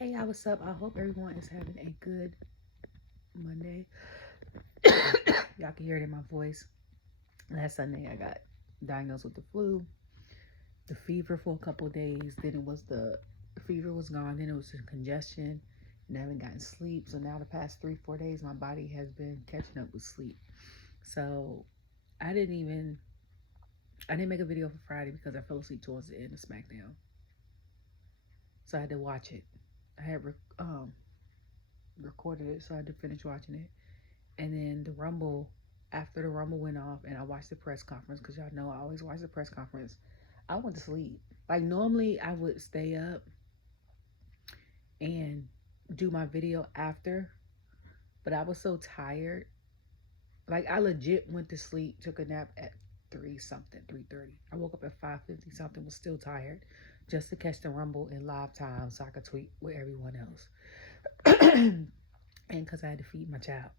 Hey, y'all, what's up? I hope everyone is having a good Monday. Y'all can hear it in my voice. Last Sunday, I got diagnosed with the flu, the fever for a couple of days. Then it was the fever was gone. Then it was the congestion, and I haven't gotten sleep. So now the past 3, 4 days, my body has been catching up with sleep. So I didn't even I didn't make a video for Friday because I fell asleep towards the end of Smackdown. So I had to watch it. I had recorded it, so I had to finish watching it. And then the Rumble, after the Rumble went off, and I watched the press conference because y'all know I always watch the press conference. I went to sleep. Like normally, I would stay up and do my video after, but I was so tired. Like I legit went to sleep, took a nap at 3 something, 3:30. I woke up at 5:50 something, was still tired, just to catch the Rumble in live time so I could tweet with everyone else. And because I had to feed my child.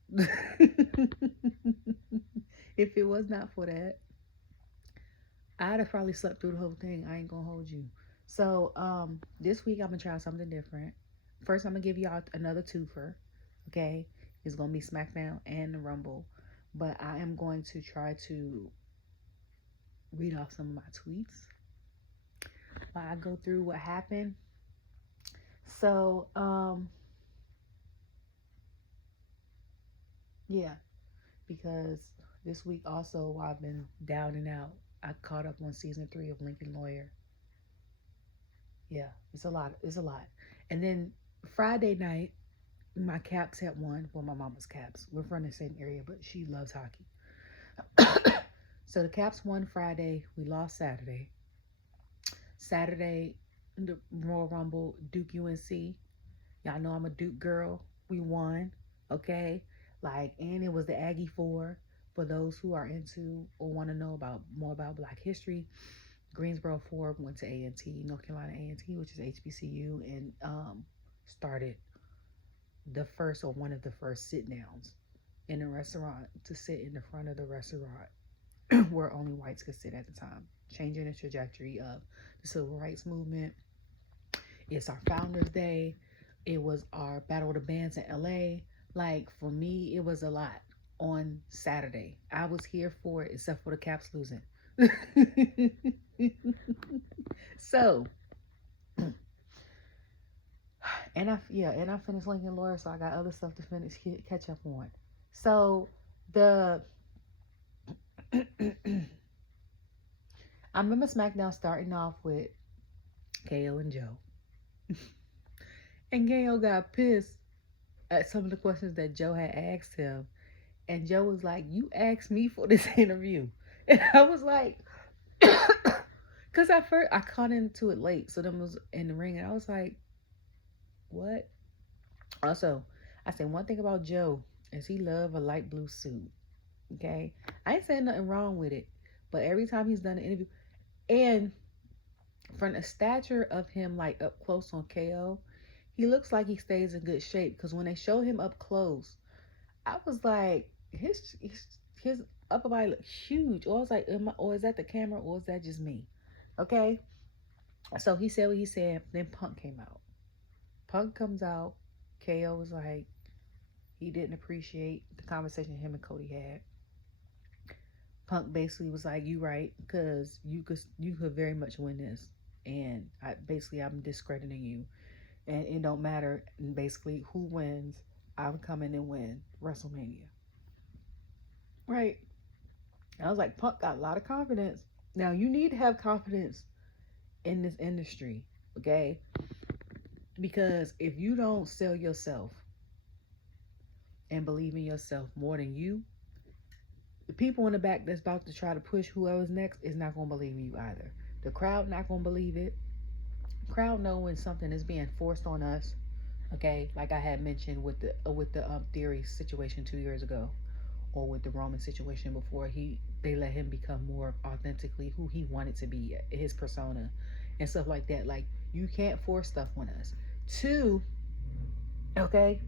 If it was not for that, I'd have probably slept through the whole thing. I ain't gonna hold you. So this week I'm gonna try something different. First, I'm gonna give y'all another twofer. Okay, it's gonna be SmackDown and the Rumble, but I am going to try to read off some of my tweets while I go through what happened. So yeah, because this week also while I've been down and out, I caught up on season 3 of Lincoln Lawyer. Yeah, it's a lot. It's a lot. And then Friday night, my Caps had won. Well, my mama's Caps. We're from the same area, but she loves hockey. So the Caps won Friday. We lost Saturday. Saturday, the Royal Rumble, Duke UNC. Y'all know I'm a Duke girl. We won. Okay. Like, and it was the Aggie Four. For those who are into or want to know about more about Black history, Greensboro 4 went to A&T, North Carolina A&T, which is HBCU, and started the first or one of the first sit downs in a restaurant to sit in the front of the restaurant where only whites could sit at the time, changing the trajectory of the civil rights movement. It's our Founders Day. It was our Battle of the Bands in LA. Like, for me, it was a lot on Saturday. I was here for it, except for the Caps losing. So, and I finished Lincoln Lawyer, so I got other stuff to finish catch up on. So the I remember SmackDown starting off with KO and Joe, and KO got pissed at some of the questions that Joe had asked him, and Joe was like, "You asked me for this interview," and I was like, because at first I caught into it late, so them was in the ring, and I was like, "What?" Also, I said one thing about Joe is he love a light blue suit. Okay, I ain't saying nothing wrong with it, but every time he's done an interview, and from the stature of him, like up close on KO, he looks like he stays in good shape. Because when they show him up close, I was like, his upper body looked huge. Or I was like, or is that the camera, or is that just me? Okay, so he said what he said. Then Punk came out. Punk comes out. KO was like, he didn't appreciate the conversation him and Cody had. Punk basically was like, "You right, because you could very much win this, and I'm discrediting you, and it don't matter. And basically, who wins, I'm coming and win WrestleMania, right?" And I was like, Punk got a lot of confidence. Now you need to have confidence in this industry, okay? Because if you don't sell yourself and believe in yourself more than you, the people in the back that's about to try to push whoever's next is not going to believe you either. The crowd not going to believe it. Crowd know when something is being forced on us. Okay, like I had mentioned with the Theory situation 2 years ago, or with the Roman situation before they let him become more authentically who he wanted to be, his persona, and stuff like that. Like, you can't force stuff on us. Two, okay,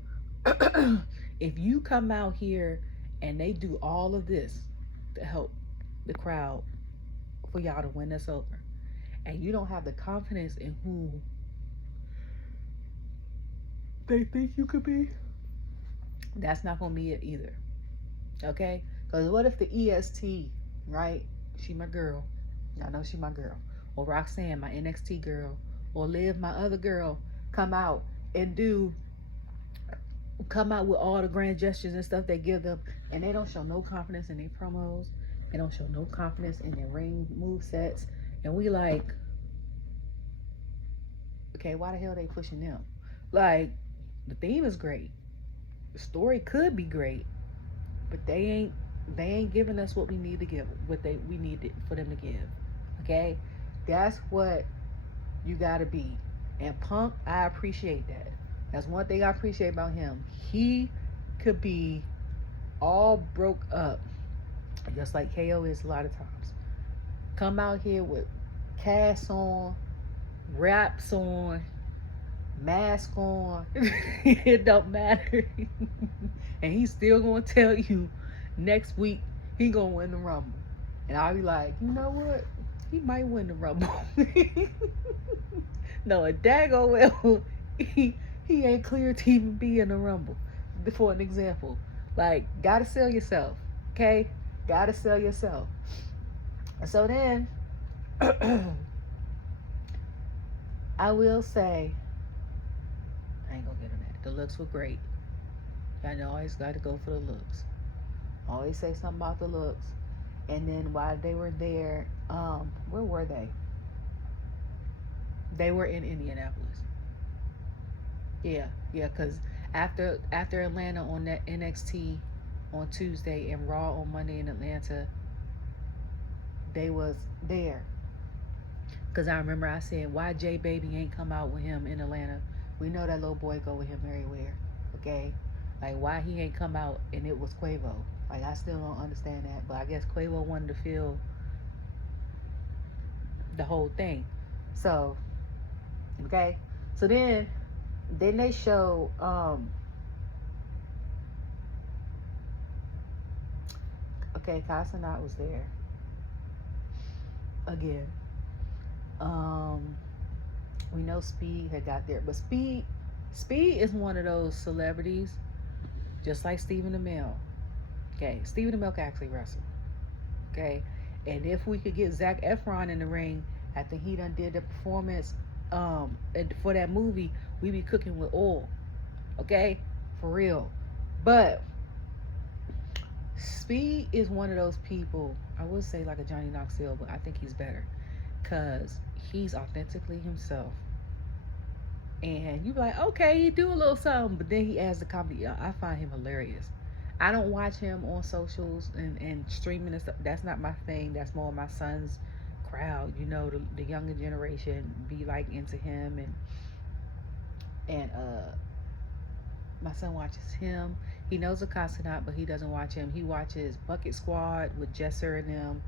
if you come out here and they do all of this to help the crowd for y'all to win us over, and you don't have the confidence in who they think you could be, that's not gonna be it either. Okay? Because what if the EST, right? She my girl. I know she my girl. Or Roxanne, my NXT girl. Or Liv, my other girl, come out and come out with all the grand gestures and stuff they give them, and they don't show no confidence in their promos. They don't show no confidence in their ring move sets. And we like, okay, why the hell are they pushing them? Like, the theme is great. The story could be great, but they ain't giving us what we need to give, we need for them to give. Okay, that's what you gotta be. And Punk, I appreciate that. That's one thing I appreciate about him. He could be all broke up, just like KO is a lot of times. Come out here with casts on, wraps on, mask on. It don't matter. And he's still gonna tell you next week he gonna win the Rumble. And I'll be like, you know what? He might win the Rumble. No, a daggone well, he ain't clear to even be in the Rumble. For an example, like, gotta sell yourself, okay? Gotta sell yourself. So then, I will say, I ain't gonna get on that. The looks were great. I know I always got to go for the looks. Always say something about the looks. And then while they were there, where were they? They were in Indianapolis. Yeah, because after Atlanta on that NXT on Tuesday and Raw on Monday in Atlanta, they was there. Because I remember I said, why J Baby ain't come out with him in Atlanta? We know that little boy go with him everywhere. Okay? Like, why he ain't come out and it was Quavo? Like, I still don't understand that. But I guess Quavo wanted to feel the whole thing. So, okay? So then they show, okay, Casanat was there. Again. We know Speed had got there. But Speed is one of those celebrities, just like Stephen Amell. Okay, Stephen Amell can actually wrestle. Okay, and if we could get Zac Efron in the ring after he done did the performance for that movie, we be cooking with oil. Okay, for real. But Speed is one of those people, I would say like a Johnny Knoxville, but I think he's better because he's authentically himself. And you be like, okay, he do a little something, but then he adds the comedy. I find him hilarious. I don't watch him on socials and streaming and stuff. That's not my thing. That's more my son's crowd. You know, the younger generation be like into him, and my son watches him. He knows a Casanat, but he doesn't watch him. He watches Bucket Squad with Jesser and them.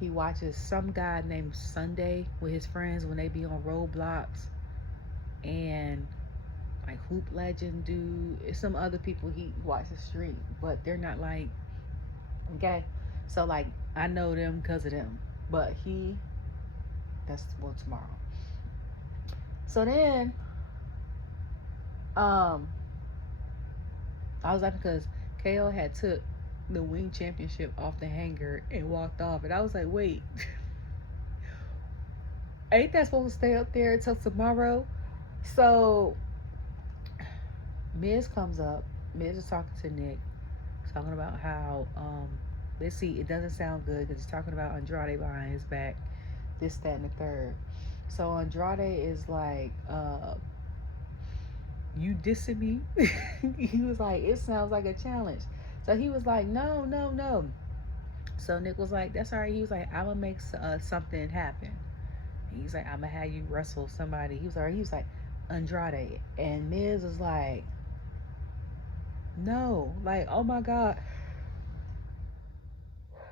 He watches some guy named Sunday with his friends when they be on roadblocks, and like Hoop Legend dude. It's some other people he watches stream, but they're not like, okay. So like I know them because of them, but that's tomorrow. So then, I was like, because KO had took the Wing Championship off the hanger and walked off, and I was like, wait, ain't that supposed to stay up there until tomorrow? So Miz comes up. Miz is talking to Nick, talking about how let's see, it doesn't sound good because he's talking about Andrade behind his back, this, that, and the third. So Andrade is like, you dissing me? He was like, it sounds like a challenge. So he was like, no, no, no. So Nick was like, that's all right. He was like, I'm gonna make something happen. He's like, I'm gonna have you wrestle somebody. He was alright. He was like, Andrade. And Miz was like, no, like, oh my god,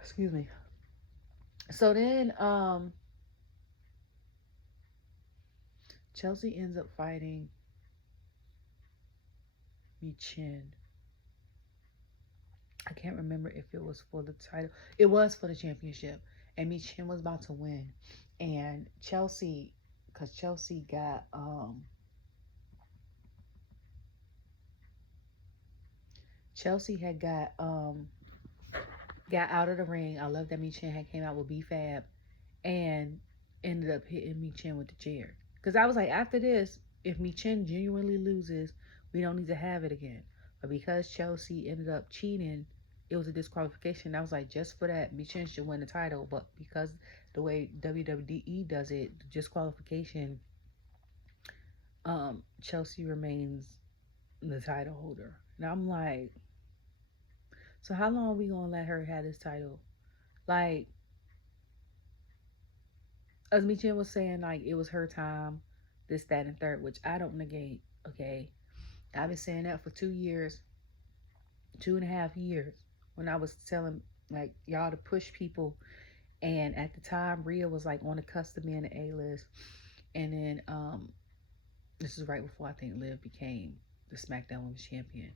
excuse me. So then Chelsea ends up fighting Michin. I can't remember if it was for the title. It was for the championship, and Michin was about to win. And Chelsea, because Chelsea got Chelsea had got out of the ring. I love that Michin had came out with B-Fab and ended up hitting Michin with the chair. Because I was like, after this, if Michin genuinely loses, we don't need to have it again. But because Chelsea ended up cheating, it was a disqualification. I was like, just for that, Michin should win the title. But because the way WWE does it, disqualification, Chelsea remains the title holder. And I'm like, so how long are we gonna let her have this title? Like, as Michin was saying, like it was her time, this, that, and third, which I don't negate. Okay, I've been saying that for 2 years, 2.5 years, when I was telling like y'all to push people. And at the time, Rhea was like on the cusp of being the A-list, and then this is right before I think Liv became the SmackDown Women's Champion.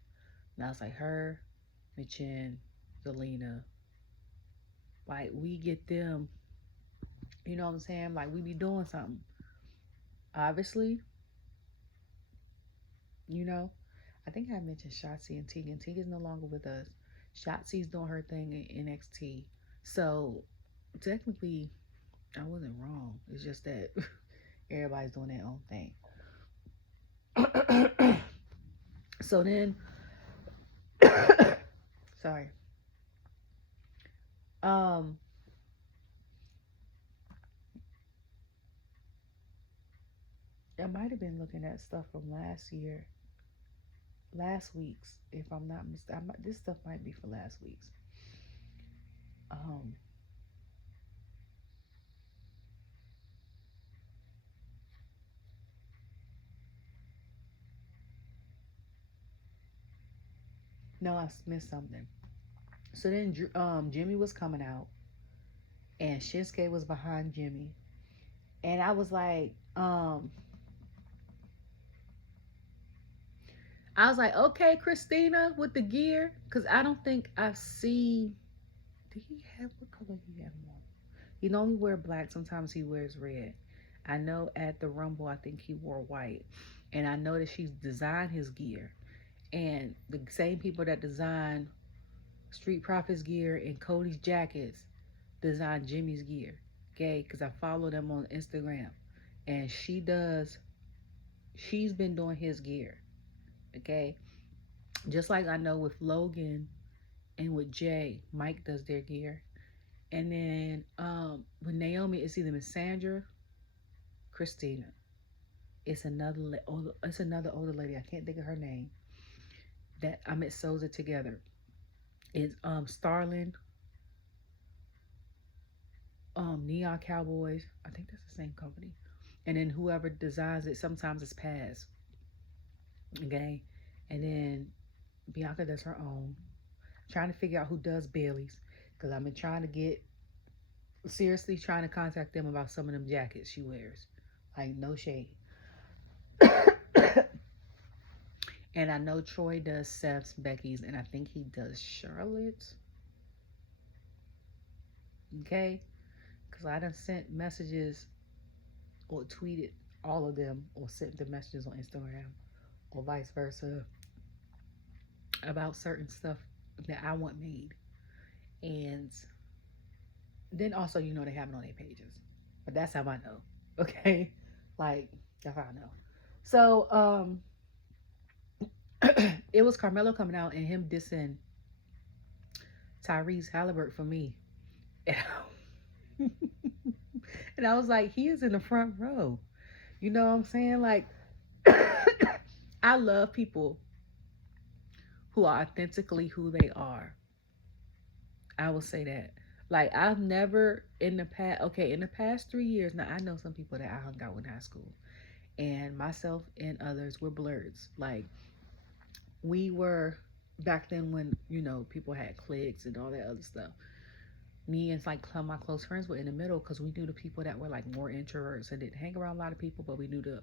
And I was like, her, Michin, Zelina, like we get them, you know what I'm saying? Like we be doing something. Obviously, you know, I think I mentioned Shotzi and Tegan. Tegan's no longer with us. Shotzi's doing her thing in NXT. So technically, I wasn't wrong. It's just that everybody's doing their own thing. So then, sorry. Um, I might have been looking at stuff from last week's, if I'm not mistaken. This stuff might be for last week's. Um, no, I missed something. So then, Jimmy was coming out, and Shinsuke was behind Jimmy, and I was like, okay, Christina with the gear, because I don't think I've seen. Did he have what color he have on? He normally wear black. Sometimes he wears red. I know at the Rumble, I think he wore white, and I know that she's designed his gear, and the same people that design Street Profits gear and Cody's jackets design Jimmy's gear. Okay, because I follow them on Instagram, and she's been doing his gear. Okay, just like I know with Logan and with Jay, Mike does their gear. And then with Naomi, it's either Miss Sandra, Christina. It's another older lady. I can't think of her name. That I met sews it together. It's Starlin, Neon Cowboys. I think that's the same company. And then whoever designs it, sometimes it's Paz. Okay. And then Bianca does her own. Trying to figure out who does Bailey's. Because I've been trying to get seriously trying to contact them about some of them jackets she wears. Like no shade. And I know Troy does Seth's, Becky's, and I think he does Charlotte's. Okay? Because I done sent messages or tweeted all of them or sent the messages on Instagram or vice versa about certain stuff that I want made. And then also, you know, they have it on their pages. But that's how I know. Okay? Like, that's how I know. So, it was Carmelo coming out and him dissing Tyrese Halliburton for me. And I was like, he is in the front row. You know what I'm saying? Like, I love people who are authentically who they are. I will say that. Like, I've never in the past 3 years, now I know some people that I hung out with in high school, and myself and others were blurs. Like, we were back then when, you know, people had cliques and all that other stuff. Me and like some of my close friends were in the middle because we knew the people that were like more introverts and didn't hang around a lot of people, but we knew the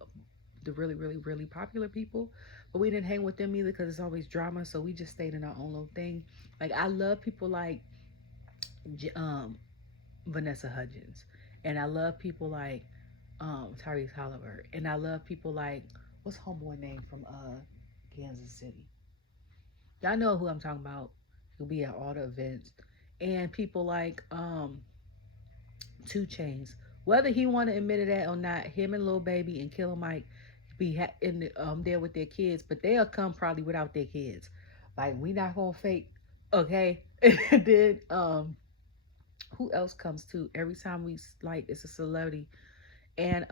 really, really, really popular people. But we didn't hang with them either because it's always drama. So we just stayed in our own little thing. Like I love people like Vanessa Hudgens, and I love people like Tyrese Halliburton, and I love people like what's homeboy name from Kansas City. Y'all know who I'm talking about. He'll be at all the events. And people like 2 Chains. Whether he want to admit it that or not, him and Lil Baby and Killer Mike be in there with their kids, but they'll come probably without their kids. Like we not gonna fake, okay? And then who else comes too? Every time we like it's a celebrity, and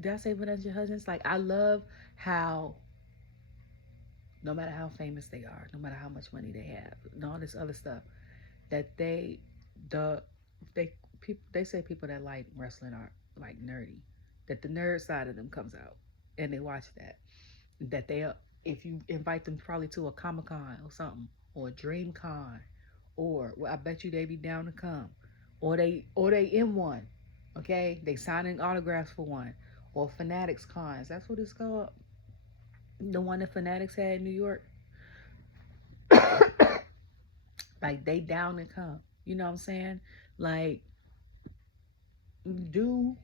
did I say Vanessa Hudgens? Like I love how no matter how famous they are, no matter how much money they have, and all this other stuff, that the they people they say people that like wrestling are like nerdy, that the nerd side of them comes out, and they watch that. That they if you invite them probably to a Comic Con or something or a Dream Con, or well, I bet you they be down to come, or they in one, okay? They signing autographs for one, or Fanatics Cons. That's what it's called. The one that Fanatics had in New York. Like they down to come. You know what I'm saying? Like do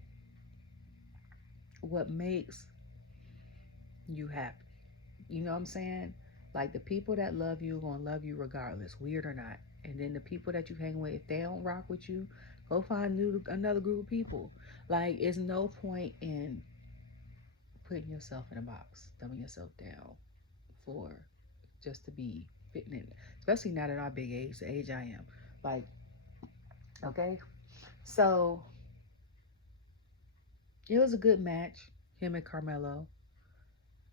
what makes you happy. You know what I'm saying? Like the people that love you are gonna love you regardless, weird or not. And then the people that you hang with, if they don't rock with you, go find another group of people. Like it's no point in putting yourself in a box, dumbing yourself down for just to be fitting in. Especially not at our big age, the age I am. Like, okay. So it was a good match, him and Carmelo.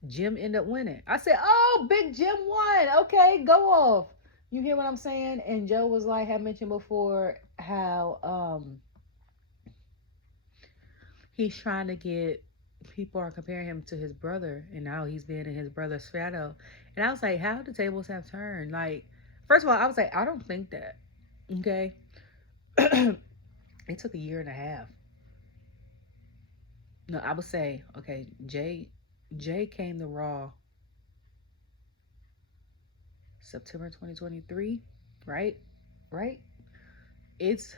Jim ended up winning. I said, "Oh, Big Jim won. Okay, go off." You hear what I'm saying? And Joe was like, I mentioned before how he's trying to get people are comparing him to his brother, and now he's been in his brother's shadow. And I was like, how the tables have turned? Like, first of all, I was like, I don't think that. Okay, it took a year and a half. No, I would say, okay, Jay came to Raw September 2023, right? Right? It's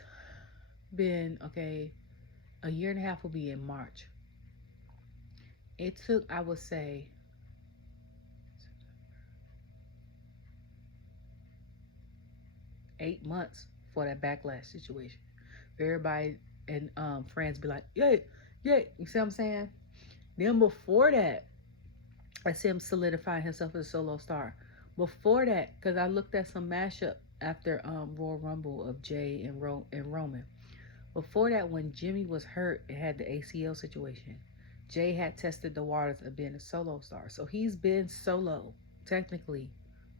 been okay. A year and a half will be in March. It took, I would say, 8 months for that backlash situation. Everybody and friends be like, "Yeah, yeah." You see what I'm saying? Then before that, I see him solidifying himself as a solo star. Before that, because I looked at some mashup after Royal Rumble of Jay and Roman. Before that, when Jimmy was hurt and had the ACL situation, Jay had tested the waters of being a solo star. So he's been solo, technically,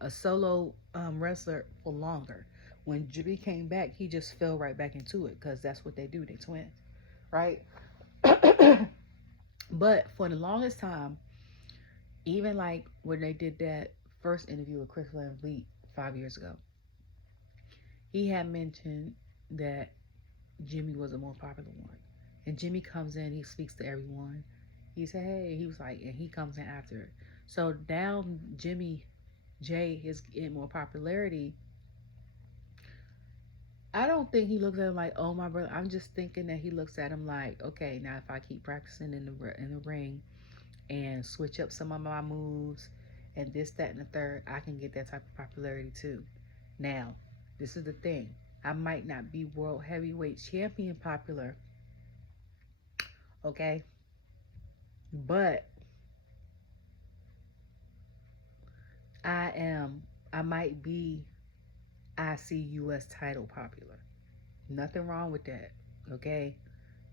a solo wrestler for longer. When Jimmy came back, he just fell right back into it because that's what they do. They twins, right? But for the longest time, even like when they did that first interview with Chris Van Vliet 5 years ago, he had mentioned that Jimmy was a more popular one. And Jimmy comes in, he speaks to everyone. He said, hey, he was like, and he comes in after it. So now Jimmy Jay is getting more popularity. I don't think he looks at him like, oh my brother. I'm just thinking that he looks at him like, okay, now if I keep practicing in the ring and switch up some of my moves and this, that, and the third, I can get that type of popularity too. Now, this is the thing. I might not be world heavyweight champion popular, okay? But I am, I might be ICUS title popular. Nothing wrong with that, okay?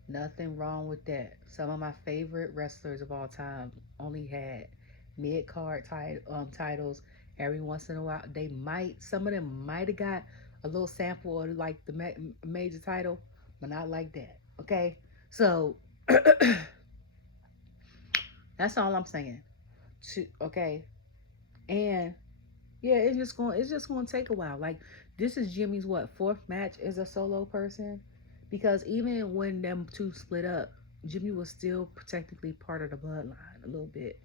Nothing wrong with that. Some of my favorite wrestlers of all time only had mid card titles. Every once in a while, some of them might have got a little sample of like the major title, but not like that, okay? So that's all I'm saying. Okay, and yeah, it's just going to take a while. Like this is Jimmy's what fourth match as a solo person, because even when them two split up, Jimmy was still technically part of the bloodline a little bit.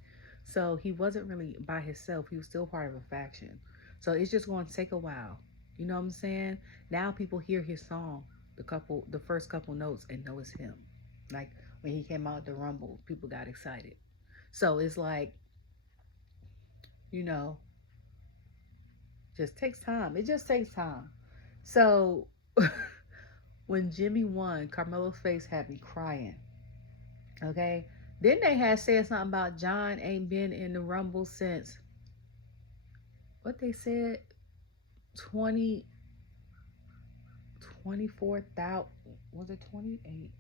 So he wasn't really by himself. He was still part of a faction. So it's just going to take a while. You know what I'm saying? Now people hear his song, the first couple notes, and know it's him. Like when he came out the Rumble, people got excited. So it's like you know, just takes time. It just takes time. So when Jimmy won, Carmelo's face had me crying. Okay. Then they had said something about John ain't been in the Rumble since what they said 20 24,000, was it 28?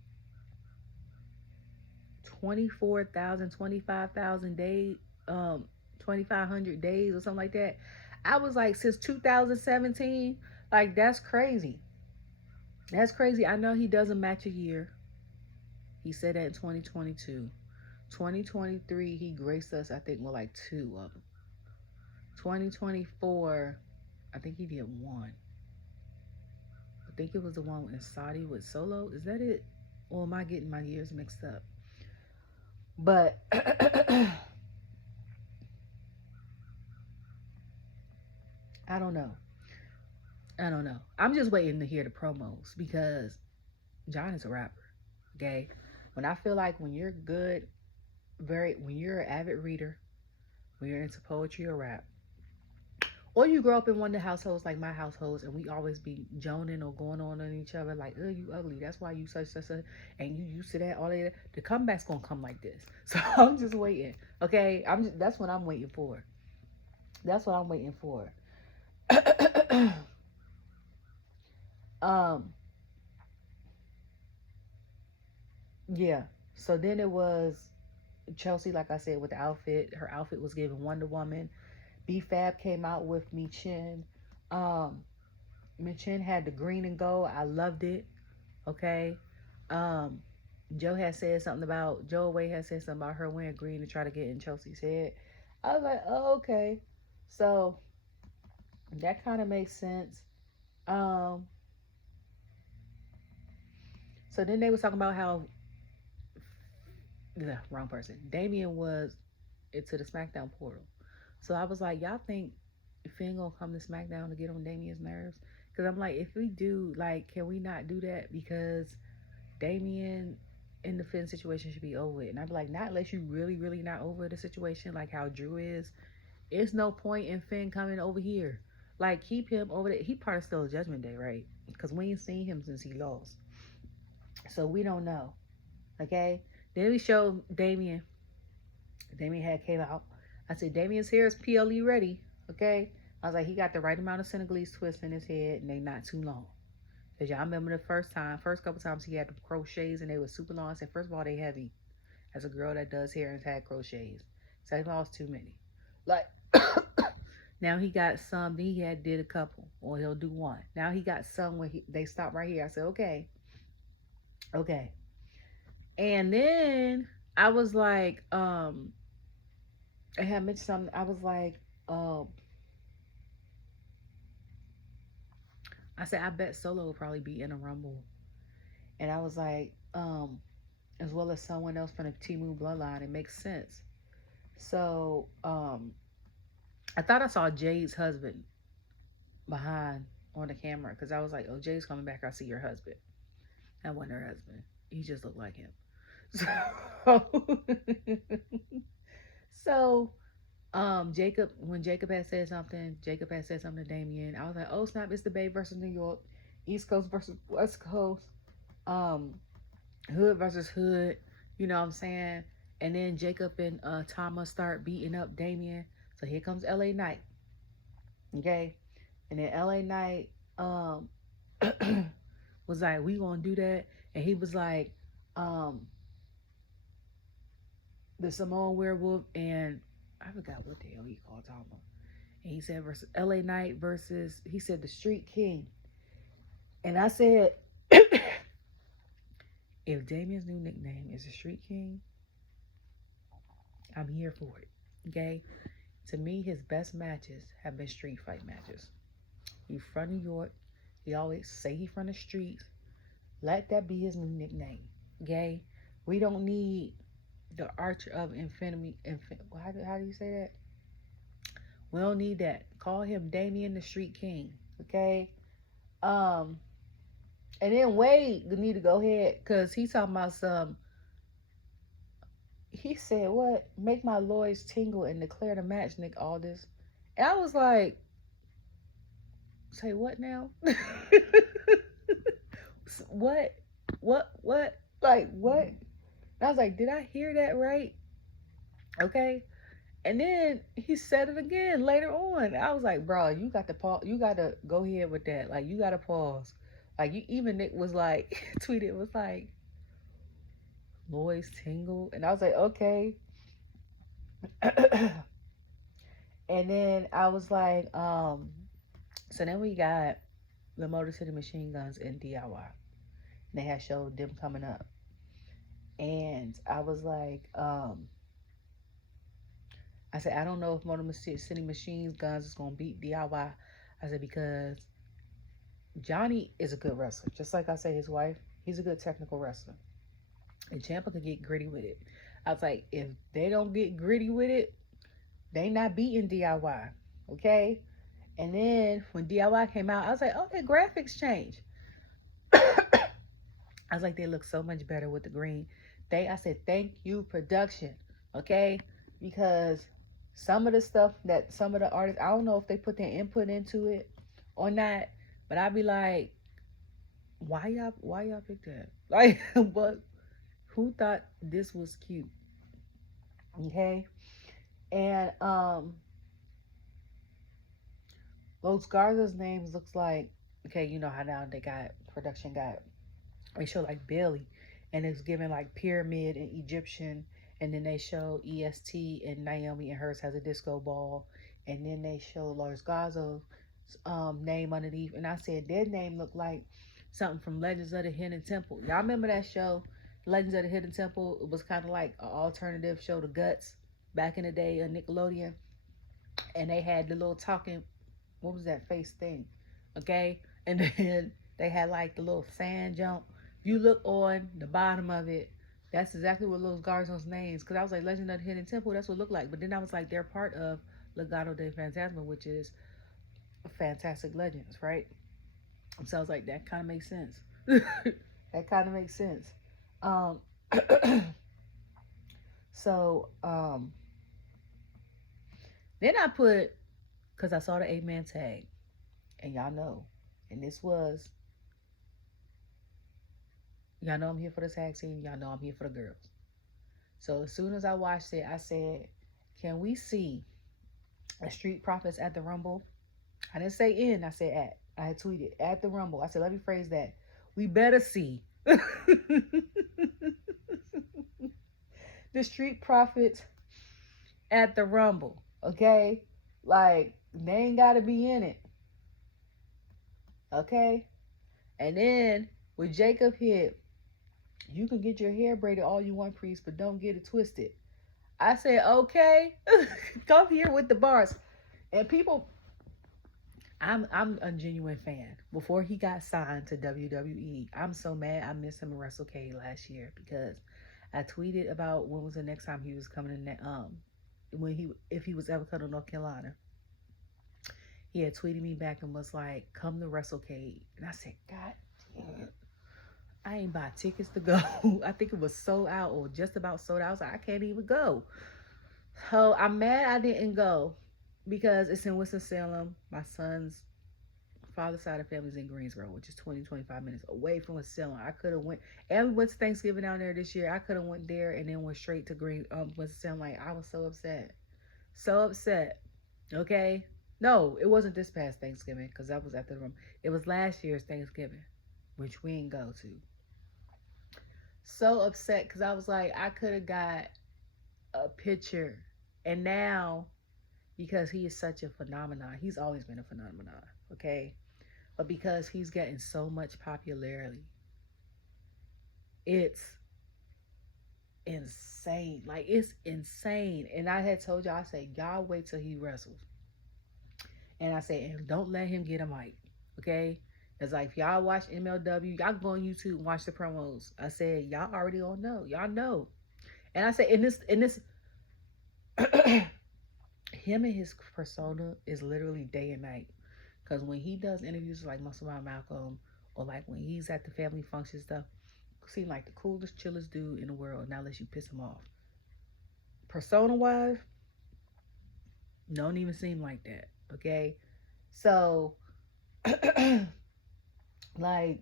24,000, 25,000 days, 2,500 days or something like that. I was like, since 2017, like that's crazy. That's crazy. I know he doesn't match a year. He said that in 2022. 2023, he graced us, I think, with like two of them. 2024, I think he did one. I think it was the one in Saudi with Solo. Is that it? Or am I getting my years mixed up? But I don't know. I don't know. I'm just waiting to hear the promos because John is a rapper. Okay. When I feel like when you're good, when you're an avid reader, when you're into poetry or rap, or you grow up in one of the households like my households, and we always be joning or going on each other like, oh, you ugly. That's why you such, and you used to that. All that. The comeback's gonna come like this. So I'm just waiting. Okay, that's what I'm waiting for. That's what I'm waiting for. um, yeah. So then it was Chelsea, like I said, with the outfit. Her outfit was given Wonder Woman. B Fab came out with Michin. Um, Michin had the green and gold. I loved it. Okay. Um, Joe Way had said something about her wearing green to try to get in Chelsea's head. I was like, oh, okay. So that kind of makes sense. Um, so then they was talking about how the wrong person. Damien was into the Smackdown portal. So I was like, y'all think Finn gonna come to Smackdown to get on Damien's nerves? Because I'm like, if we do, like, can we not do that? Because Damien in the Finn situation should be over it. And I'd be like, not unless you really, really not over the situation, like how Drew is. It's no point in Finn coming over here. Like, keep him over there. He part of still Judgment Day, right? Because we ain't seen him since he lost. So we don't know. Okay? Then we showed Damien. Damien had came out. I said, Damien's hair is PLE ready. Okay? I was like, he got the right amount of Senegalese twists in his head, and they not too long. Because y'all remember the first couple times he had the crochets and they were super long. I said, first of all, they heavy. As a girl that does hair and had crochets. Second of all, it's too many. Like, now he got some, then he had did a couple, or he'll do one. Now he got some where they stop right here. I said, okay. Okay. And then I was like, I had mentioned something. I was like, I said, I bet Solo will probably be in a Rumble. And I was like, as well as someone else from the Timu bloodline. It makes sense. So, I thought I saw Jade's husband behind on the camera because I was like, oh, Jade's coming back. I see your husband. That wasn't her husband. He just looked like him. So, so when Jacob had said something to Damien. I was like, oh snap, it's the Bay versus New York, East Coast versus West Coast, um, Hood versus Hood. You know what I'm saying? And then Jacob and Tama start beating up Damien. So here comes LA Knight. Okay, and then LA Knight was like, we gonna do that, and he was like, um, the Samoan werewolf and I forgot what the hell he called Tama. And he said versus LA Knight versus he said the Street King. And I said if Damien's new nickname is the Street King, I'm here for it. Okay? To me, his best matches have been street fight matches. He's from New York. He always say he from the streets. Let that be his new nickname. Okay? We don't need the Archer of Infinity. How do you say that? We don't need that. Call him Damien the Street King. Okay? And then Wade need to go ahead because he's talking about some he said, "What? Make my loins tingle and declare the match, Nick Aldis." And I was like, "Say what now? what? What? Like what?" And I was like, "Did I hear that right?" Okay. And then he said it again later on. I was like, "Bro, you got to pause. You got to go ahead with that. Like, you got to pause." Like, you even Nick was like, tweeted was like, "Lois tingle," and I was like, "Okay." And then I was like, so then we got the Motor City Machine Guns in DIY. They had showed them coming up. And I was like, I said, I don't know if Motor City Machine Guns is going to beat DIY. I said, because Johnny is a good wrestler. Just like I say, his wife, he's a good technical wrestler. And Ciampa could get gritty with it. I was like, if they don't get gritty with it, they not beating DIY. Okay? And then when DIY came out, I was like, oh, their graphics changed. I was like, they look so much better with the green. I said, thank you, production. Okay? Because some of the stuff that some of the artists, I don't know if they put their input into it or not, but I'd be like, why y'all pick that? Like, but who thought this was cute? Okay? And Los Garza's names looks like, okay, you know how now production got, they show like Bailey, and it's given like pyramid and Egyptian, and then they show EST and Naomi and hers has a disco ball, and then they show Los Garza's name underneath, and I said their name looked like something from Legends of the Hidden Temple. Y'all remember that show, Legends of the Hidden Temple? It was kind of like an alternative show to Guts back in the day on Nickelodeon, and they had the little talking, what was that face thing? Okay, and then they had like the little sand jump. If you look on the bottom of it, that's exactly what Los Garza's names. Because I was like, Legend of the Hidden Temple, that's what it looked like. But then I was like, they're part of Legado de Fantasma, which is Fantastic Legends, right? So I was like, that kind of makes sense. That kind of makes sense. Um, so then I put, because I saw the 8-man tag, and y'all know, and this was, y'all know I'm here for the tag team, y'all know I'm here for the girls. So as soon as I watched it, I said, can we see a Street Profits at the Rumble? I didn't say in, I said at. I had tweeted at the Rumble. I said, let me phrase that. We better see the Street Profits at the Rumble. Okay? Like, they ain't got to be in it. Okay? And then with Jacob hit, you can get your hair braided all you want, priest, but don't get it twisted. I said, okay, come here with the bars. And people, I'm a genuine fan. Before he got signed to WWE, I'm so mad I missed him in WrestleCade last year because I tweeted about when was the next time he was coming in that when he if he was ever coming to North Carolina. He had tweeted me back and was like, come to WrestleCade. And I said, God damn it. I ain't buy tickets to go. I think it was sold out or just about sold out. I was like, I can't even go. So I'm mad I didn't go because it's in Winston-Salem. My son's father's side of the family is in Greensboro, which is 25 minutes away from Winston-Salem. I could have went, and we went to Thanksgiving down there this year. I could have went there and then went straight to Winston-Salem. Like, I was so upset. So upset. Okay? No, it wasn't this past Thanksgiving because that was at the room. It was last year's Thanksgiving, which we didn't go to. So upset because I was like, I could have got a picture. And now, because he is such a phenomenon, he's always been a phenomenon, okay? But because he's getting so much popularity, it's insane. Like, it's insane. And I had told y'all, I said, y'all wait till he wrestles. And I said, and don't let him get a mic, okay? It's like, if y'all watch MLW, y'all go on YouTube and watch the promos. I said, y'all already don't know. Y'all know. And I said, in this him and his persona is literally day and night. Because when he does interviews like Muscle Man Malcolm, or like when he's at the family function stuff, seem like the coolest, chillest dude in the world, not unless you piss him off. persona wise, don't even seem like that. Okay, so like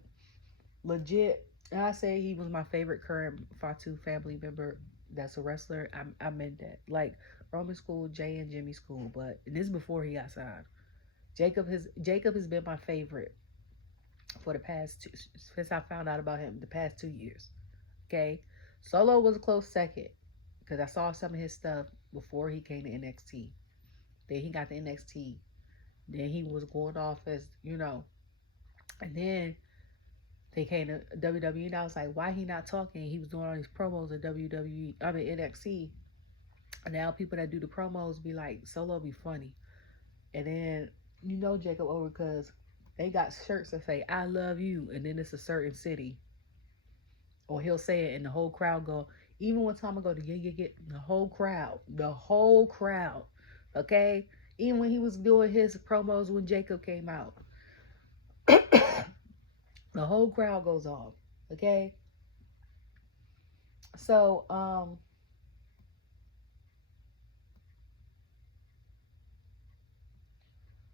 legit, I say he was my favorite current Fatu family member. That's a wrestler. I meant that. Like Roman School, Jay and Jimmy School, but this is before he got signed. Jacob has been my favorite for the past two, since I found out about him the past 2 years. Okay, Solo was a close second because I saw some of his stuff before he came to NXT. Then he got to NXT. Then he was going off as and then they came to WWE, and I was like, why he not talking? He was doing all these promos at WWE, I mean NXT. And now people that do the promos be like, Solo be funny. And then Jacob over because they got shirts that say I love you, and then it's a certain city. Or he'll say it and the whole crowd go, even when Tama go to get the whole crowd, okay? Even when he was doing his promos when Jacob came out, the whole crowd goes off, okay? So,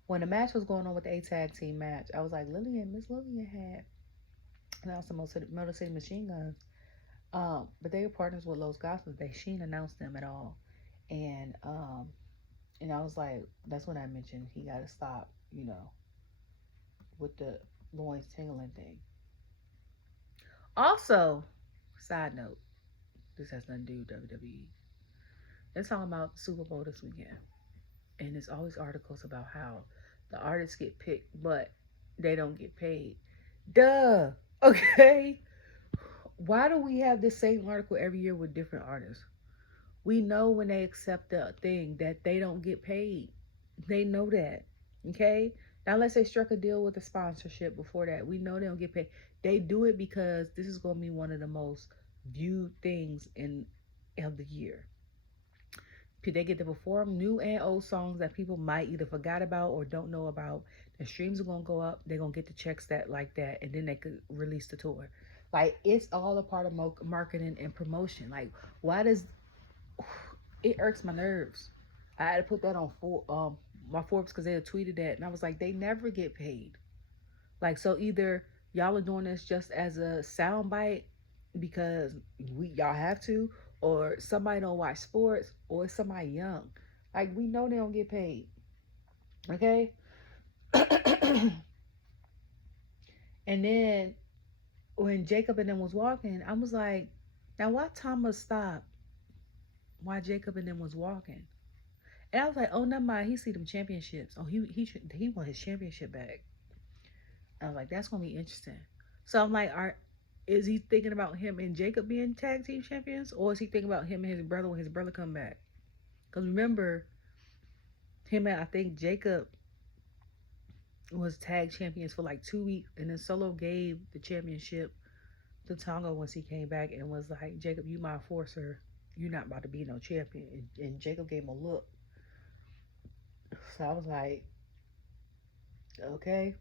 when the match was going on with the A-Tag team match, I was like, Miss Lillian had announced the Motor City Machine Guns. But they were partners with Los Garza. She didn't announce them at all. And I was like, that's when I mentioned he got to stop, with the loins tingling thing. Also, side note, this has nothing to do with WWE. They're talking about the Super Bowl this weekend. And there's always articles about how the artists get picked, but they don't get paid. Duh. Okay. Why do we have this same article every year with different artists? We know when they accept the thing that they don't get paid. They know that. Okay? Now unless they struck a deal with a sponsorship before that, we know they don't get paid. They do it because this is going to be one of the most viewed things of the year. They get to perform new and old songs that people might either forgot about or don't know about. The streams are gonna go up. They're gonna get the checks like that, and then they could release the tour. Like it's all a part of marketing and promotion. Like why does it irks my nerves? I had to put that on my Forbes because they had tweeted that, and I was like, they never get paid. Like so, either y'all are doing this just as a soundbite because y'all have to, or somebody don't watch sports, or somebody young. Like we know they don't get paid. Okay. And then when Jacob and them was walking, I was like, now why Tama stopped? Why Jacob and them was walking? And I was like, oh, never mind. He see them championships. Oh, he want his championship back. I was like, that's gonna be interesting. So I'm like, is he thinking about him and Jacob being tag team champions, or is he thinking about him and his brother when his brother come back? Because remember, him and I think Jacob was tag champions for like 2 weeks, and then Solo gave the championship to Tonga once he came back and was like, Jacob, you my enforcer. You're not about to be no champion. And Jacob gave him a look. So I was like, okay.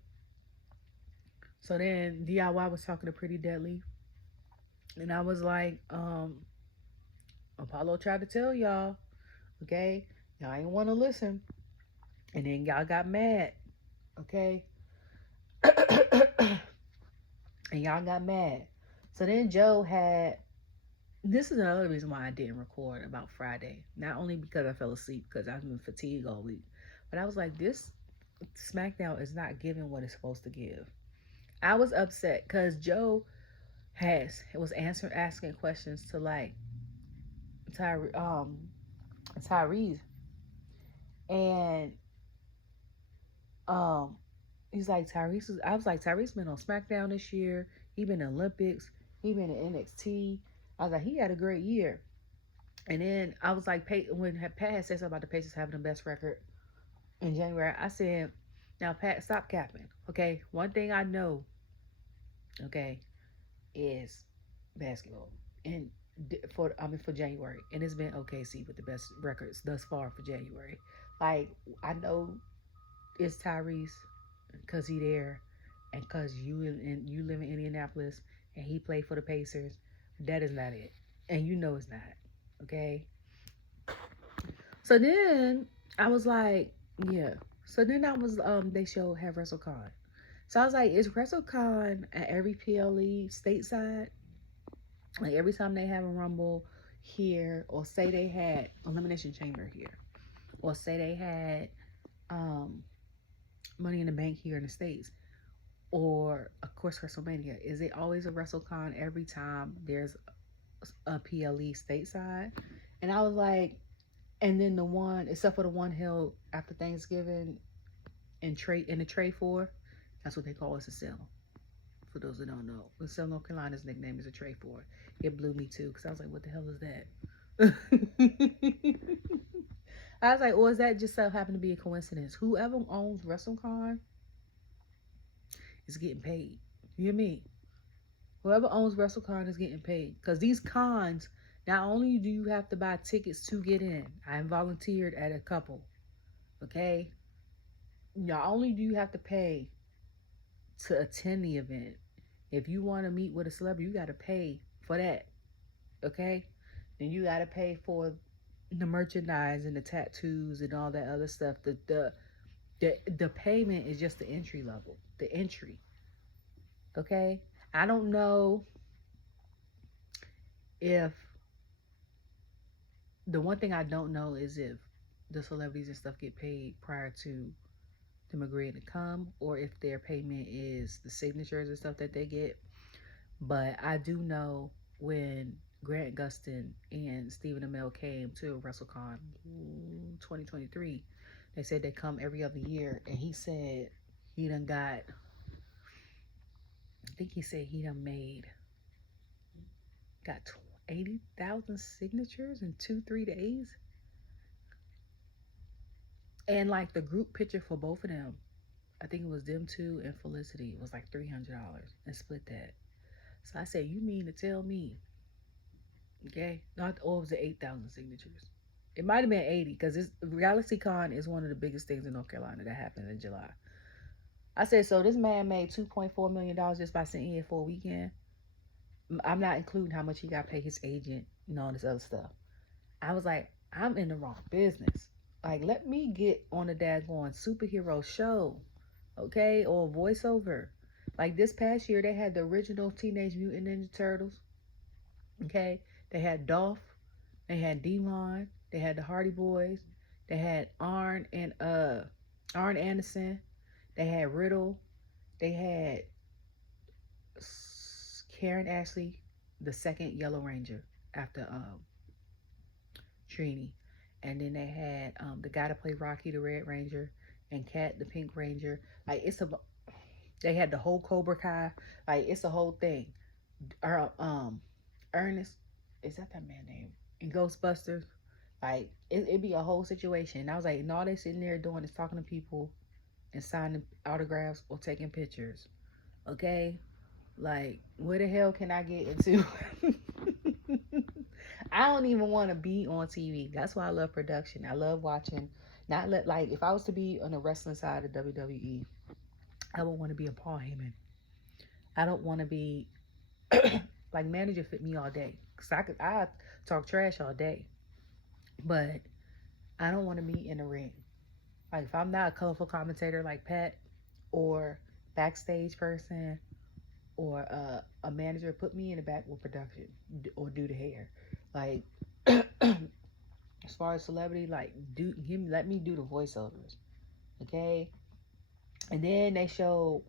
So then DIY was talking to Pretty Deadly. And I was like, Apollo tried to tell y'all, okay? Y'all ain't want to listen. And then y'all got mad, okay? And y'all got mad. So then Joe had, this is another reason why I didn't record about Friday. Not only because I fell asleep, because I've been fatigued all week. But I was like, this Smackdown is not giving what it's supposed to give. I was upset because Joe was asking questions to like Tyrese, and he's like I was like, Tyrese been on SmackDown this year. He been in Olympics. He been in NXT. I was like, he had a great year. And then I was like, when Pat had said something about the Pacers having the best record in January, I said, now Pat, stop capping. Okay, one thing I know, okay, is basketball, and for January, and it's been OKC with the best records thus far for January. Like I know it's Tyrese because he there, and because you live in Indianapolis, and he played for the Pacers. That is not it, and you know it's not. Okay. So then I was like, yeah. So then I was they have WrestleCon. So I was like, is WrestleCon at every PLE stateside? Like every time they have a Rumble here, or say they had Elimination Chamber here, or say they had um Money in the Bank here in the States, or of course WrestleMania. Is it always a WrestleCon every time there's a PLE stateside? And I was like, and then the one, except for the one held after Thanksgiving in the Trade Four, that's what they call us a sale. For those that don't know, Sale, North Carolina's nickname is a Trade Four. It blew me too because I was like, what the hell is that? I was like, or is that just so happen to be a coincidence? Whoever owns WrestleCon is getting paid. You hear me? Whoever owns WrestleCon is getting paid. Because these cons, not only do you have to buy tickets to get in, I volunteered at a couple. Okay? Not only do you have to pay to attend the event, if you want to meet with a celebrity, you got to pay for that. Okay? Then you got to pay for the merchandise and the tattoos and all that other stuff. The payment is just the entry level. The entry. Okay? I don't know if the one thing I don't know is if the celebrities and stuff get paid prior to them agreeing to come, or if their payment is the signatures and stuff that they get. But I do know when Grant Gustin and Stephen Amell came to WrestleCon 2023, they said they come every other year, and he said he done got, I think he said he done got 80,000 signatures in 2-3 days. And like the group picture for both of them, I think it was them two and Felicity, it was like $300 and split that. So I said, you mean to tell me, okay, not all of the 8,000 signatures. It might have been 80 because GalaxyCon is one of the biggest things in North Carolina that happens in July. I said, so this man made $2.4 million just by sitting here for a weekend. I'm not including how much he got paid his agent and all this other stuff. I was like, I'm in the wrong business. Like, let me get on a daggone superhero show, okay, or voiceover. Like this past year, they had the original Teenage Mutant Ninja Turtles, okay. They had Dolph, they had Devon, they had the Hardy Boys, they had Arn Anderson, they had Riddle, they had Karen Ashley, the second Yellow Ranger after Trini. And then they had the guy to play Rocky, the Red Ranger, and Cat, the Pink Ranger. Like they had the whole Cobra Kai. Like it's a whole thing. Ernest, is that man name? In Ghostbusters, like it'd be a whole situation. And I was like, and all they sitting there doing is talking to people and signing autographs or taking pictures. Okay, like where the hell can I get into? I don't even want to be on TV. That's why I love production. I love watching. Like if I was to be on the wrestling side of WWE, I would want to be a Paul Heyman. I don't want to be like manager fit me all day because I talk trash all day, but I don't want to be in the ring. Like if I'm not a colorful commentator like Pat, or backstage person, or a manager, put me in the back with production or do the hair. Like as far as celebrity, like let me do the voiceovers, okay. And then they showed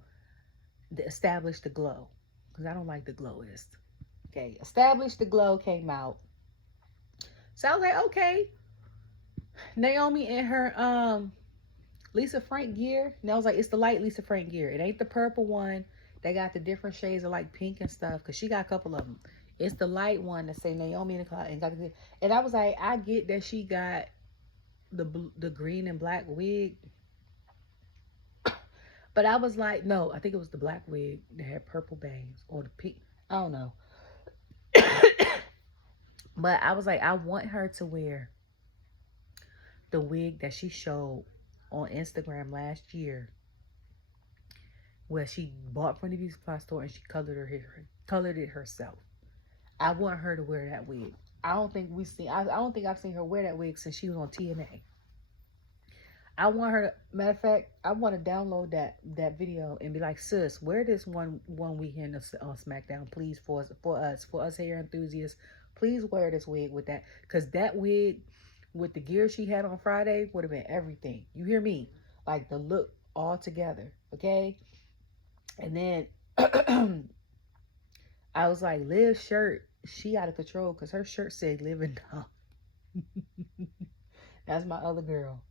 Establish the Glow, because I don't like the Glowist. Okay, Establish the Glow came out. So I was like, okay. Naomi in her Lisa Frank gear. And I was like, it's the light Lisa Frank gear. It ain't the purple one. They got the different shades of like pink and stuff, because she got a couple of them. It's the light one that say Naomi in the cloud. And I was like, I get that she got the green and black wig. But I was like, no, I think it was the black wig that had purple bangs, or the pink. I don't know. But I was like, I want her to wear the wig that she showed on Instagram last year, where she bought from the beauty supply store and she colored it herself. I want her to wear that wig. I don't think we seen. I don't think I've seen her wear that wig since she was on TNA. I want her to. Matter of fact, I want to download that video and be like, sis, wear this one weekend on SmackDown, please, for us hair enthusiasts. Please wear this wig with that, cause that wig with the gear she had on Friday would have been everything. You hear me? Like the look all together. Okay, and then I was like, Liv's shirt, she out of control because her shirt said "Live and Die." That's my other girl.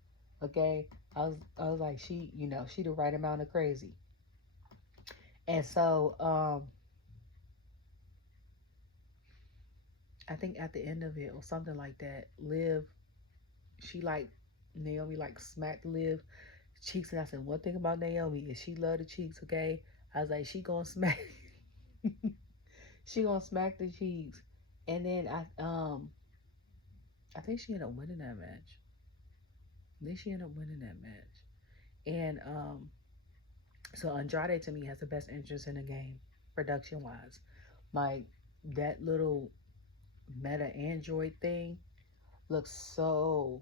Okay, I was like, she the right amount of crazy. And so I think at the end of it or something like that, Liv, she like Naomi like smacked Liv cheeks, and I said one thing about Naomi is she love the cheeks. Okay, I was like, she gonna smack, she gonna smack the cheeks, and then I think she ended up winning that match. I think she ended up winning that match, and so Andrade to me has the best entrance in the game, production wise. Like that little meta android thing looks so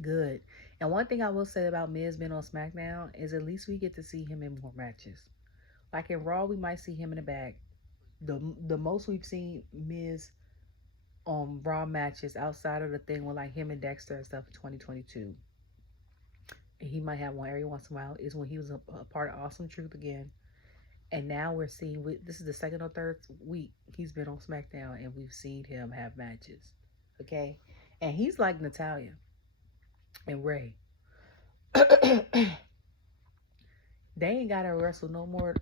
good. And one thing I will say about Miz being on SmackDown is at least we get to see him in more matches. Like in Raw, we might see him in the back. The most we've seen Miz on Raw matches outside of the thing with like him and Dexter and stuff in 2022. And he might have one every once in a while is when he was a part of Awesome Truth again. And now we're seeing this is the second or third week he's been on SmackDown, and we've seen him have matches. Okay, and he's like Natalia and Ray. They ain't gotta wrestle no more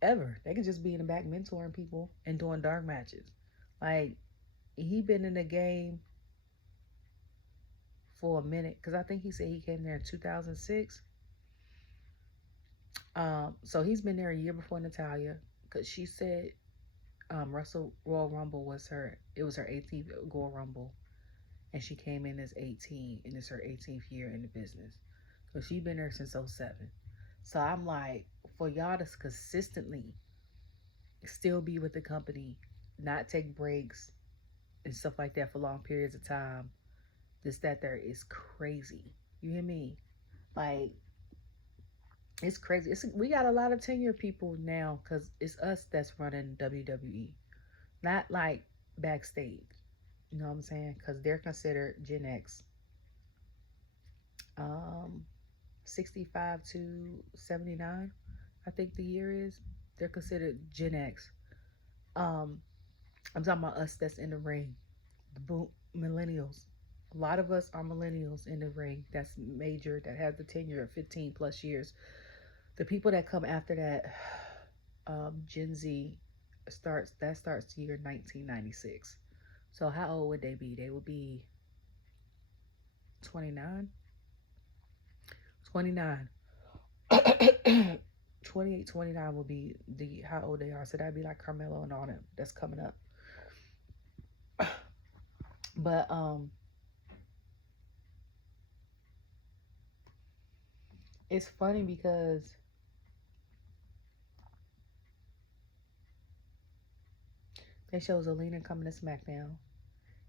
ever. They can just be in the back mentoring people and doing dark matches. Like he been in the game for a minute because I think he said he came there in 2006. So he's been there a year before Natalia because she said Russell Royal Rumble was her. It was her 18th Royal Rumble, and she came in as 18, and it's her 18th year in the business. So she's been there since '07. So I'm like, for y'all to consistently still be with the company, not take breaks and stuff like that for long periods of time, this that there is crazy. You hear me? Like it's crazy. We got a lot of tenure people now because it's us that's running WWE, not like backstage. You know what I'm saying? Because they're considered Gen X. Um, 65 to 79, I think the year is. They're considered Gen X. Um, I'm talking about us that's in the ring, the millennials. A lot of us are millennials in the ring. That's major. That has the tenure of 15 plus years. The people that come after that, Gen Z starts the year 1996. So how old would they be? They would be 29. 29. 28, 29 will be the how old they are. So that'd be like Carmelo and all them that's coming up. But it's funny because they show Zelina coming to SmackDown.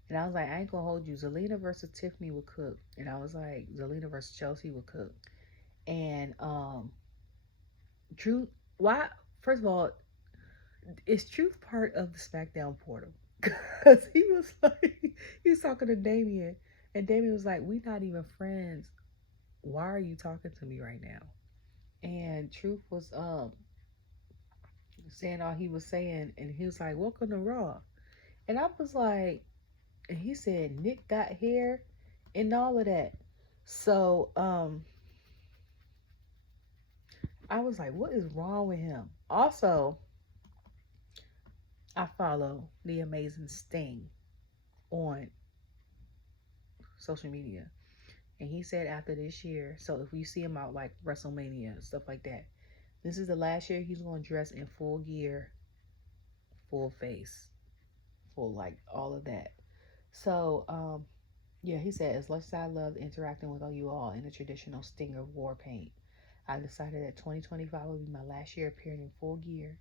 And I was like, I ain't gonna hold you. Zelina versus Tiffany would cook. And I was like, Zelina versus Chelsea would cook. And Truth, why? First of all, is Truth part of the SmackDown portal? Because he was talking to Damien, and Damien was like, "We not even friends. Why are you talking to me right now?" And Truth was saying all he was saying, and he was like, "Welcome to Raw," and I was like, and he said Nick got hair and all of that. So I was like, what is wrong with him? Also, I follow the amazing Sting on social media. And he said after this year, so if we see him out like WrestleMania and stuff like that, this is the last year he's going to dress in full gear, full face, full like all of that. So, yeah, he said, as much as I loved interacting with all you all in the traditional Stinger war paint, I decided that 2025 would be my last year appearing in full gear.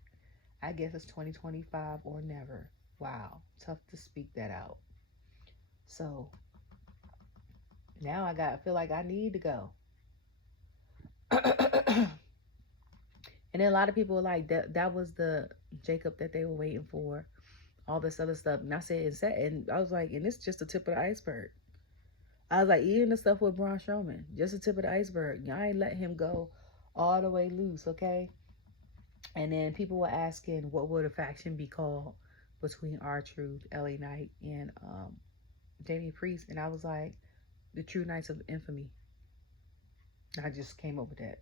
I guess it's 2025 or never. Wow, tough to speak that out. So now I feel like I need to go. And then a lot of people were like, that was the Jacob that they were waiting for, all this other stuff. And I said, and I was like, and it's just the tip of the iceberg. I was like, even the stuff with Braun Strowman, just the tip of the iceberg. I ain't let him go all the way loose, okay? And then people were asking, what would a faction be called between R-Truth, LA Knight, and Damien Priest? And I was like, the True Knights of Infamy. I just came up with that.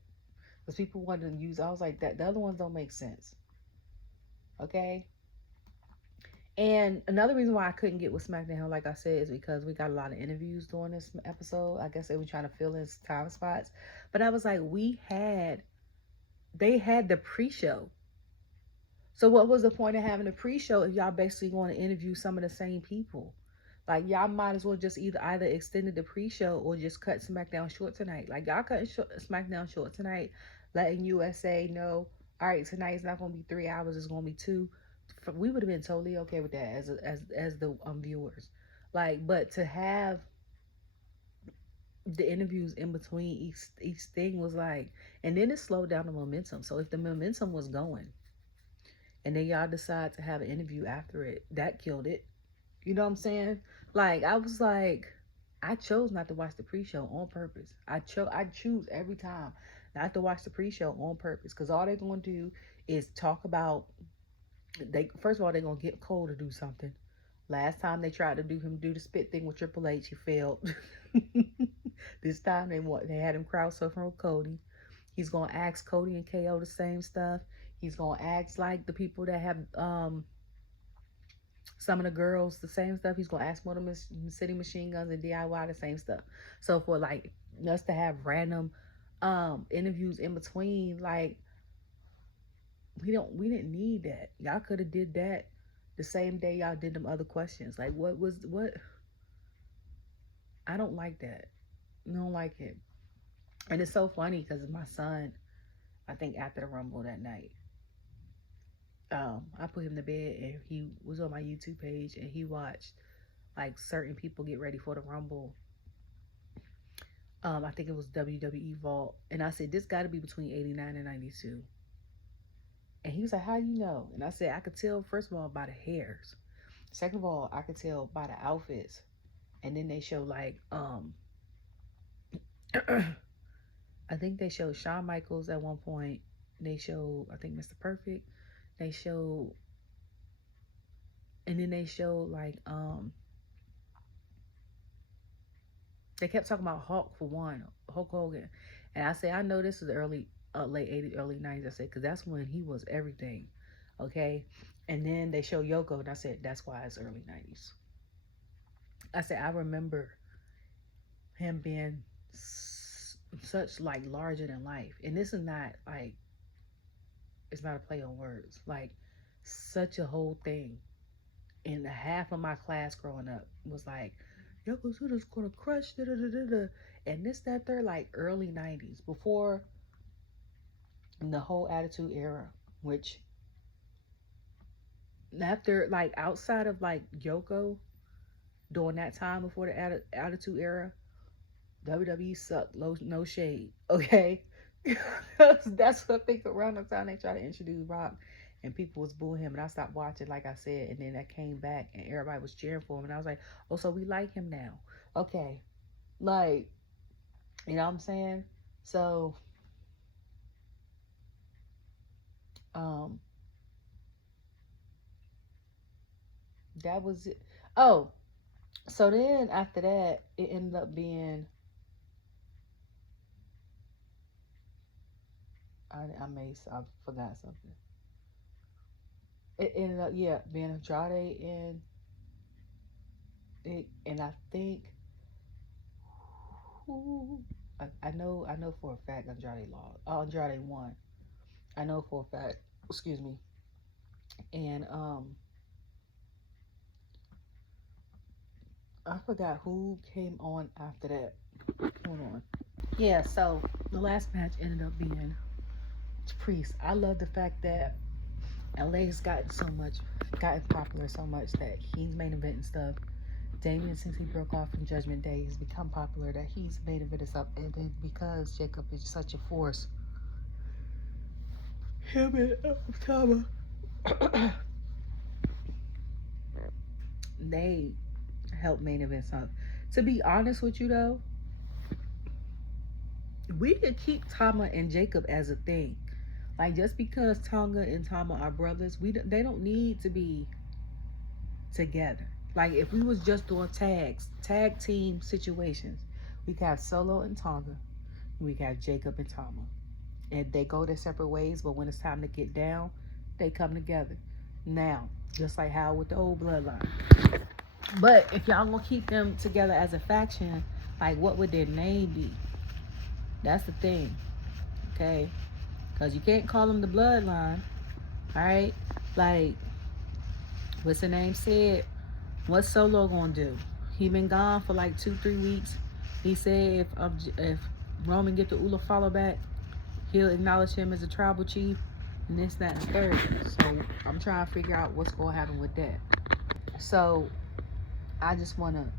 Because people wanted to use, I was like, that the other ones don't make sense. Okay? And another reason why I couldn't get with Smackdown, like I said, is because we got a lot of interviews during this episode. I guess they were trying to fill in time spots. But I was like, they had the pre-show. So what was the point of having a pre-show if y'all basically want to interview some of the same people? Like, y'all might as well just either extended the pre-show or just cut SmackDown short tonight. Like, y'all cutting SmackDown short tonight, letting USA know, all right, tonight's not going to be 3 hours, it's going to be 2. We would have been totally okay with that as the viewers. Like, but to have the interviews in between each thing was like, and then it slowed down the momentum. So if the momentum was going, and then y'all decide to have an interview after it, that killed it. You know what I'm saying? Like, I was like, I chose not to watch the pre-show on purpose. I choose every time not to watch the pre-show on purpose, because all they're going to do is talk about, first of all, they're going to get Cole to do something. Last time they tried to do the spit thing with Triple H, he failed. This time they had him crowd surfing with Cody. He's going to ask Cody and KO the same stuff. He's going to ask like the people that have some of the girls the same stuff. He's going to ask Motor City Machine Guns and DIY the same stuff. So for like us to have random interviews in between, like, we didn't need that. Y'all could have did that the same day y'all did them other questions. Like, what I don't like that. I don't like it. And it's so funny because my son, I think after the Rumble that night, I put him to bed and he was on my YouTube page and he watched like certain people get ready for the Rumble. I think it was WWE Vault. And I said, this got to be between 89 and 92. And he was like, how you know? And I said, I could tell, first of all, by the hairs. Second of all, I could tell by the outfits. And then they show like, I think they showed Shawn Michaels at one point. They showed, I think, Mr. Perfect. They showed, and then they showed like, they kept talking about Hulk for one, Hulk Hogan. And I said, I know this is late 80s, early 90s. I said, because that's when he was everything. Okay. And then they showed Yoko, and I said, that's why it's early 90s. I said, I remember him being such like larger than life. And this is not like, it's not a play on words. Like, such a whole thing. And half of my class growing up was like, Yokozuna's gonna crush, da da da da da. And this, that, they're like early 90s, before the whole Attitude Era, which after, like, outside of like Yoko during that time before the Attitude Era, WWE sucked. No shade, okay? That's what I think around the time they tried to introduce Rock and people was booing him, and I stopped watching, like I said, and then I came back and everybody was cheering for him, and I was like, oh, so we like him now. Okay. Like, you know what I'm saying? So, that was it. Oh, so then after that, it ended up being, I forgot something. It ended up, yeah, being Andrade and I think, I know for a fact Andrade lost. Andrade won. I know for a fact. Excuse me. And I forgot who came on after that. Hold on. Yeah, so the last match ended up being Priest. I love the fact that LA's gotten popular so much that he's main eventing stuff. Damien, since he broke off from Judgment Day, has become popular that he's main eventing stuff. And then because Jacob is such a force, him and Tama, they help main event stuff. To be honest with you though, we could keep Tama and Jacob as a thing. Like just because Tonga and Tama are brothers, they don't need to be together. Like if we was just doing tag team situations, we could have Solo and Tonga, and we could have Jacob and Tama, and they go their separate ways. But when it's time to get down, they come together. Now, just like how with the old bloodline. But if y'all gonna keep them together as a faction, like what would their name be? That's the thing, okay? Because you can't call them the bloodline, all right? Like, what's the name said? What's Solo gonna do? He been gone for like 2-3 weeks. He said if Roman get the Ula follow back, he'll acknowledge him as a tribal chief, and this, that, and third. So I'm trying to figure out what's gonna happen with that. So I just wanna,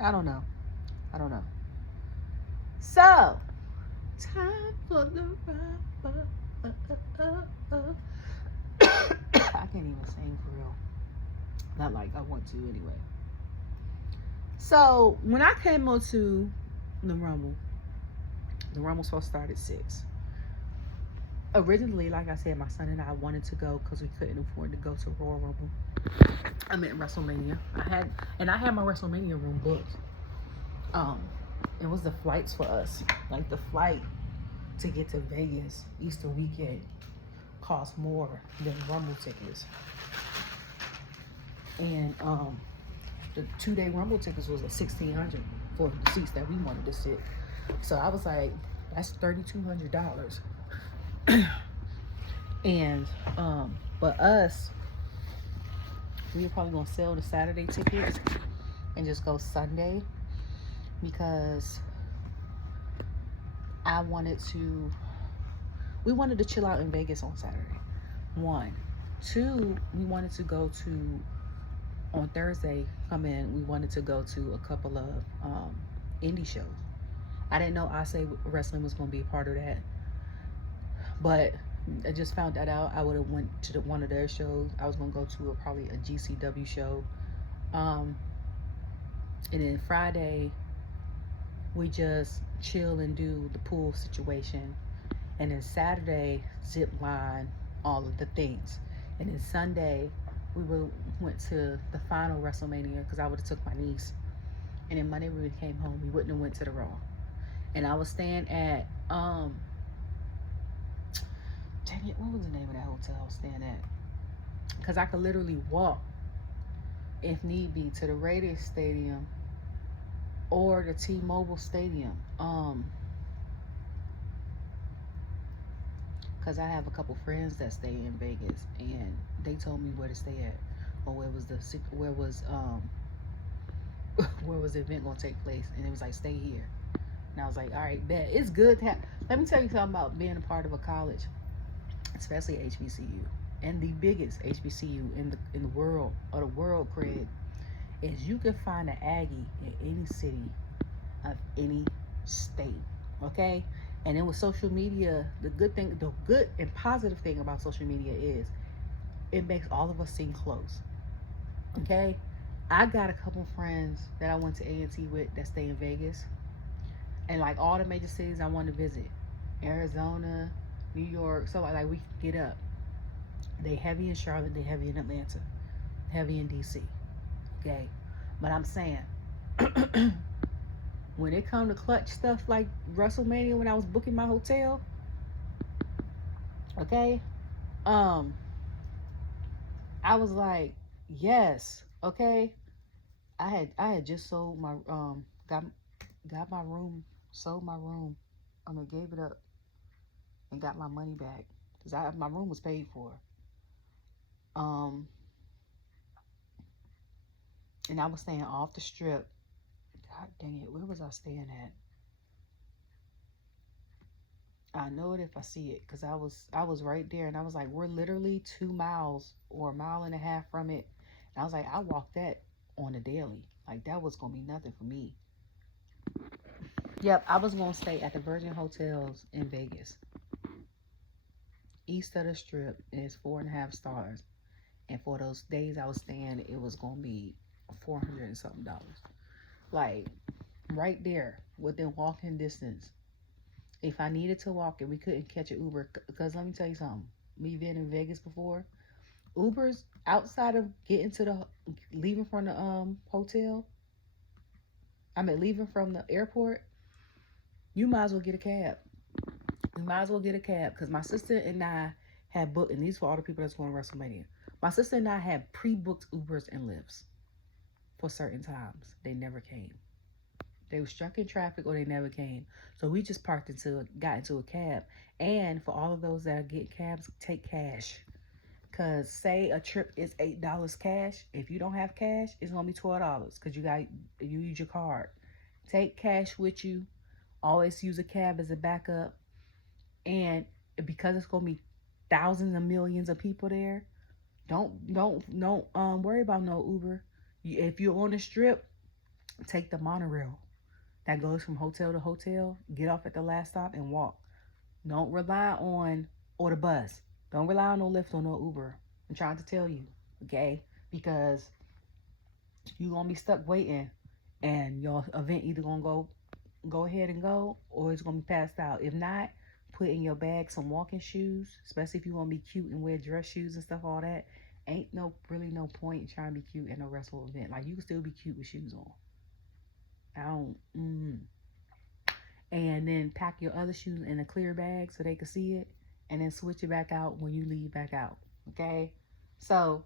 I don't know. So time for the wrap up. I can't even sing for real. Not like I want to anyway. So when I came on to the Rumble supposed to start at 6. Originally, like I said, my son and I wanted to go because we couldn't afford to go to Royal Rumble. I meant WrestleMania. I had my WrestleMania room booked. It was the flights for us. Like the flight to get to Vegas Easter weekend cost more than Rumble tickets. And the 2-day Rumble tickets was $1,600 for the seats that we wanted to sit. So I was like, that's $3,200. And but us, we were probably gonna sell the Saturday tickets and just go Sunday because we wanted to chill out in Vegas on Saturday. 1, 2, we wanted to go to on Thursday. We wanted to go to a couple of indie shows. I didn't know I Say Wrestling was gonna be a part of that, but I just found that out. I would have went to one of their shows. I was gonna go to probably a GCW show, and then Friday we just chill and do the pool situation, and then Saturday zip line, all of the things, and then Sunday we went to the final WrestleMania because I would have took my niece, and then Monday when we came home we wouldn't have went to the Raw, and I was staying at dang it, what was the name of that hotel I was staying at? Because I could literally walk, if need be, to the Raiders Stadium or the T-Mobile Stadium. Because I have a couple friends that stay in Vegas, and they told me where to stay at, or where was the event gonna take place, and it was like, stay here. And I was like, all right, bet. It's good to have. Let me tell you something about being a part of a college, especially HBCU, and the biggest HBCU in the world, or the world cred, is you can find an Aggie in any city of any state, okay? And then with social media, the good and positive thing about social media is it makes all of us seem close, okay? I got a couple friends that I went to A&T with that stay in Vegas, and like all the major cities I want to visit, Arizona, New York, so like we can get up. They heavy in Charlotte, they heavy in Atlanta, heavy in DC, okay? But I'm saying, when it come to clutch stuff like WrestleMania, when I was booking my hotel, okay, I was like, yes, okay. I had just sold my got my room, sold my room, gave it up and got my money back because my room was paid for. And I was staying off the strip. God dang it, where was I staying at? I know it if I see it, because I was right there, and I was like, we're literally 2 miles or a mile and a half from it. And I was like, I walked that on a daily. Like, that was gonna be nothing for me. Yep, I was gonna stay at the Virgin Hotels in Vegas, east of the Strip. And it's 4.5 stars. And for those days I was staying, it was gonna be $400 and something. Like, right there, within walking distance. If I needed to walk and we couldn't catch an Uber, because let me tell you something. Me being in Vegas before, Ubers outside of getting to the leaving from the hotel, I mean leaving from the airport, you might as well get a cab. You might as well get a cab, because my sister and I had booked, and these for all the people that's going to WrestleMania. My sister and I had pre-booked Ubers and Lyfts for certain times. They never came. They were stuck in traffic or they never came. So we just got into a cab. And for all of those that get cabs, take cash. Cause say a trip is $8 cash. If you don't have cash, it's gonna be $12 because you use your card. Take cash with you. Always use a cab as a backup. And because it's gonna be thousands and millions of people there, don't worry about no Uber. If you're on the strip, take the monorail that goes from hotel to hotel. Get off at the last stop and walk. Don't rely on or the bus. Don't rely on no Lyft or no Uber. I'm trying to tell you, okay? Because you're gonna be stuck waiting, and your event either gonna go ahead and go, or it's gonna be passed out. If not, put in your bag some walking shoes, especially if you want to be cute and wear dress shoes and stuff, all that. Ain't really no point in trying to be cute in a wrestle event. Like, you can still be cute with shoes on. I don't. And then pack your other shoes in a clear bag so they can see it, and then switch it back out when you leave back out. Okay, so